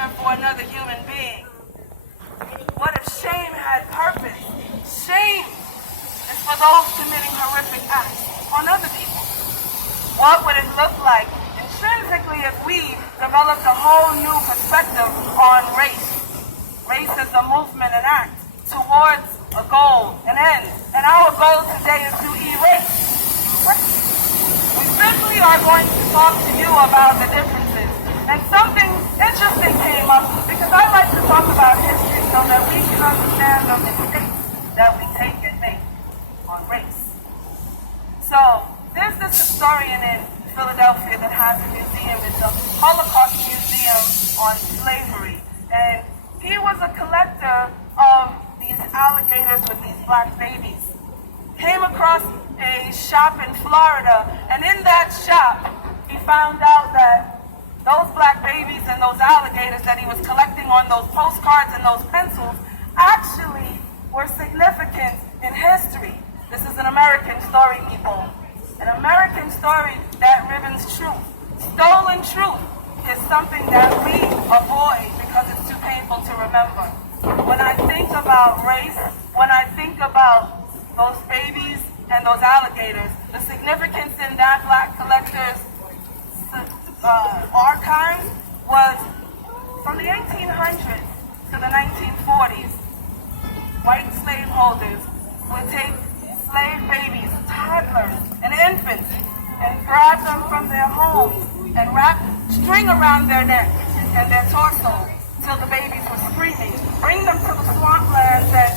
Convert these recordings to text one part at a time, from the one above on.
care for another human being? What if shame had purpose? Shame is for those committing horrific acts on other people. What would it look like intrinsically if we developed a whole new perspective on race? Race is a movement and act towards a goal, an end. And our goal today is to erase race. We simply are going to talk to you about the differences. And something interesting came up because I like to talk about history so that we can understand the mistakes that we take and make on race. So there's this historian in Philadelphia that has a museum. It's a Holocaust museum on slavery. And he was a collector of these alligators with these black babies. Came across a shop in Florida, and in that shop, he found out that those black babies and those alligators that he was collecting on those postcards and those pencils actually were significant in history. This is an American story, people. An American story that ribbons truth. Stolen truth is something that we avoid because it's too painful to remember. When I think about race, when I think about those babies and those alligators, the significance in that black collector's archives was from the 1800s to the 1940s. White slaveholders would take slave babies, toddlers, and infants, and grab them from their homes and wrap string around their neck and their torso till the babies were screaming. Bring them to the swamplands and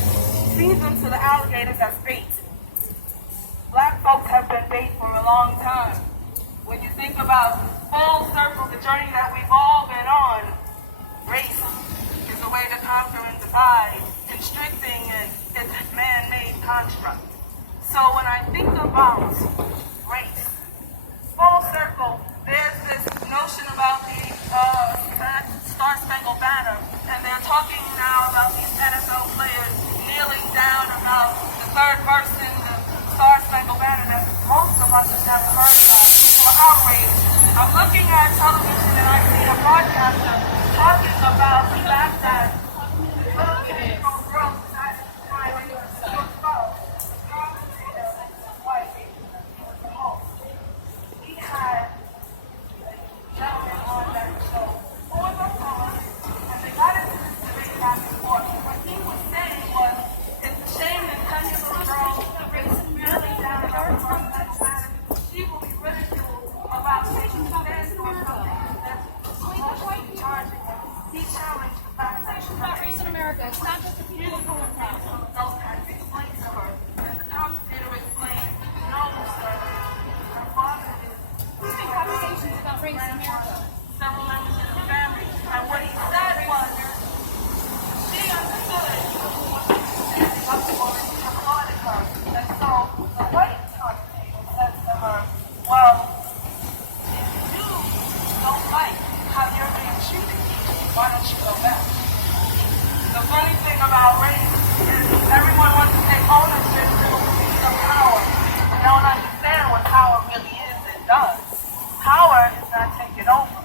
feed them to the alligators as bait. Black folks have been bait for a long time. When you think about full circle, the journey that we've all been on, race is a way to conquer and divide, constricting and its man-made construct. So when I think about race, full circle, there's this notion about the Star-Spangled Banner, and they're talking now about these NFL players kneeling down about the third verse in the Star-Spangled Banner that most of us have never heard about. People are outraged. I'm looking at television and I see a broadcaster talking about the fact that little kids or girls decided to try to do a he had a gentleman on that show for the phone, and they got into this debate back and forth. What he was saying was, it's a shame that tiny little girl is kneeling down at her front side. She will be ridiculed about taking stand for something that's emotionally charging her. He challenged the fact that It's about race in America. It's not just the people of color. those had explained to her, and the commentator explained, no, sir, her father is There's been conversations about race in America. several members in the family. And what he said was, she understood what he was doing, he applauded her. And so the white commentator said to her, well, if you don't like how you're being treated, why don't you go back? The funny thing about race is everyone wants to take ownership to a piece of power. They don't understand what power really is and does. Power is not taken over.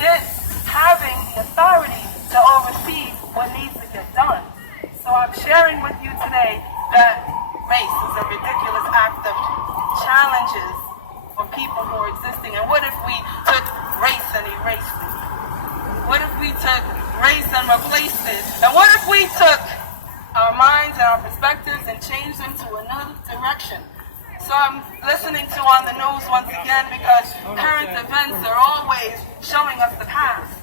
It's having the authority to oversee what needs to get done. So I'm sharing with you today that race is a ridiculous act of challenges for people who are existing. And what if we took race and erased it? What if we took race and replaced it? And what if we took our minds and our perspectives and changed them to another direction? So I'm listening to on the news once again because current events are always showing us the past.